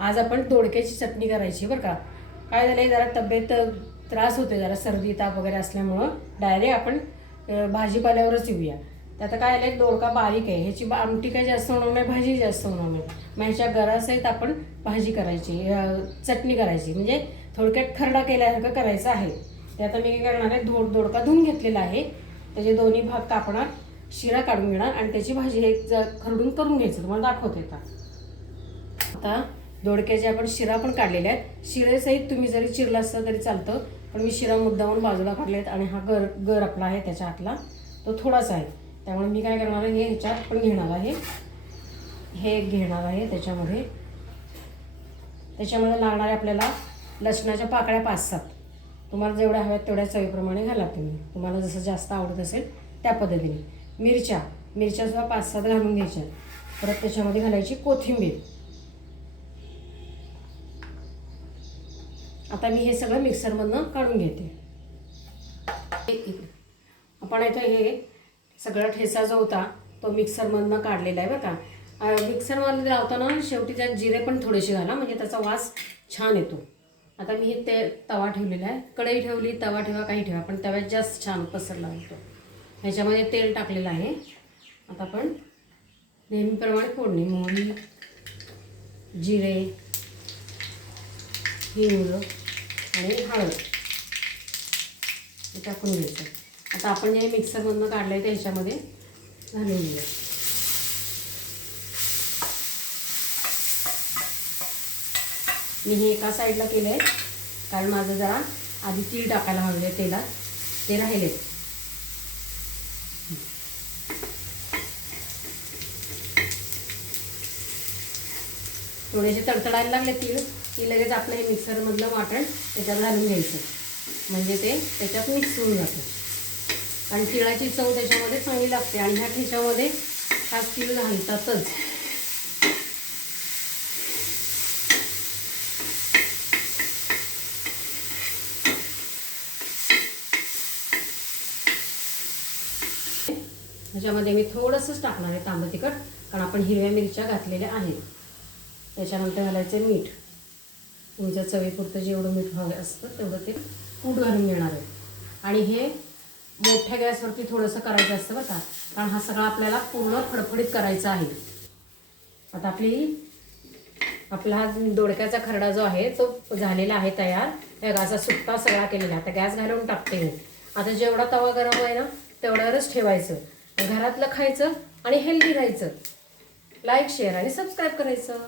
आज आपण दोडक्याची चटणी करायची बरं का। काय झालंय, जरा तब्येत त्रास होते, जरा सर्दी ताप वगैरे असल्यामुळं डायरेक्ट आपण भाजीपाल्यावरच येऊया। तर आता काय झालंय, दोडका बारीक आहे, ह्याची आमटी काय जास्त होणार नाही, भाजी जास्त होणार नाही। मग ह्याच्या गरासहित आपण भाजी करायची, चटणी करायची, म्हणजे थोडक्यात खरडा केल्यासारखं करायचं आहे। ते आता मी काय करणार आहे, दोडका धुवून घेतलेला आहे, त्याचे दोन्ही भाग कापणार, शिरा काढून घेणार आणि त्याची भाजी एक खरडून करून घ्यायचं। तुम्हाला दाखवते आता दोडक्याचे आपण शिरा पण काढलेले आहेत। शिरेसहित तुम्ही जरी चिरला असतं तरी चालतं, पण मी शिरा मुद्दामून बाजूला काढलेत आणि हा गर आपला आहे त्याच्या आतला तो थोडासा आहे, त्यामुळे मी काय करणार आहे, हे ह्याच्यात पण घेणार आहे, हे घेणार आहे। त्याच्यामध्ये लागणारे आपल्याला लसणाच्या पाकळ्या 5-7, तुम्हाला जेवढ्या हव्यात तेवढ्या चवीप्रमाणे घाला तुम्ही, तुम्हाला जसं जास्त आवडत असेल त्या पद्धतीने। मिरच्या सुद्धा 5-7 घालून घ्यायच्या। परत त्याच्यामध्ये घालायची कोथिंबीर। आता मी हे सगळं मिक्सरमधनं काढून घेते। आपण इथं हे सगळा ठेचा जो होता तो मिक्सरमधनं काढलेला आहे बरं का। मिक्सरमध्ये लावताना शेवटी त्यात जिरे पण थोडेसे घाला, म्हणजे त्याचा वास छान येतो। आता मी हे तवा ठेवलेला आहे, कढई ठेवली, तवा ठेवा, काही ठेवा, पण तव्यात जास्त छान पसरला होतो। ह्याच्यामध्ये तेल टाकलेलं आहे। आता आपण नेहमीप्रमाणे फोडणी, मोहरी, जिरे, हिंग आणि हळद हे टाकून घ्यायचं। आता आपण जे मिक्सरमधनं काढलं आहे ते ह्याच्यामध्ये घालून घेऊया। मी हे एका साईडला केलं आहे, कारण माझं जरा आधी तीळ टाकायला हवे आहे तेलात, ते राहिले। थोडेसे तडतडायला लागले तीळ की लगेच आपलं हे मिक्सरमधलं वाटण त्याच्यात घालून घ्यायचं, म्हणजे ते त्याच्यात मिक्स होऊन जातं आणि तिळाची चव त्याच्यामध्ये चांगली लागते। आणि ह्या ठेच्यामध्ये खास तीळ घालतातच। ह्याच्यामध्ये मी थोडंसंच टाकणार आहे तांबडं तिखट, कारण आपण हिरव्या मिरच्या घातलेल्या आहेत। त्याच्यानंतर घालायचं मीठ, तुमच्या चवीपुरतं जेवढं मीठ हवं असतं तेवढं ते कूट घालून घेणार आहे। आणि हे मोठ्या गॅसवरती थोडंसं करायचं असतं बरं का, कारण हा सगळा आपल्याला पूर्ण फडफडीत करायचा आहे। आता आपला हा दोडक्याचा खरडा जो आहे तो झालेला आहे तयार। गाचा सुट्टा सगळा केलेला आहे। आता गॅस घालून टाकते मी। आता जेवढा तवा गरम आहे ना तेवढ्यावरच ठेवायचं, घरातलं खायचं आणि हेल्दी राहायचं। लाईक, शेअर आणि सबस्क्राईब करायचं।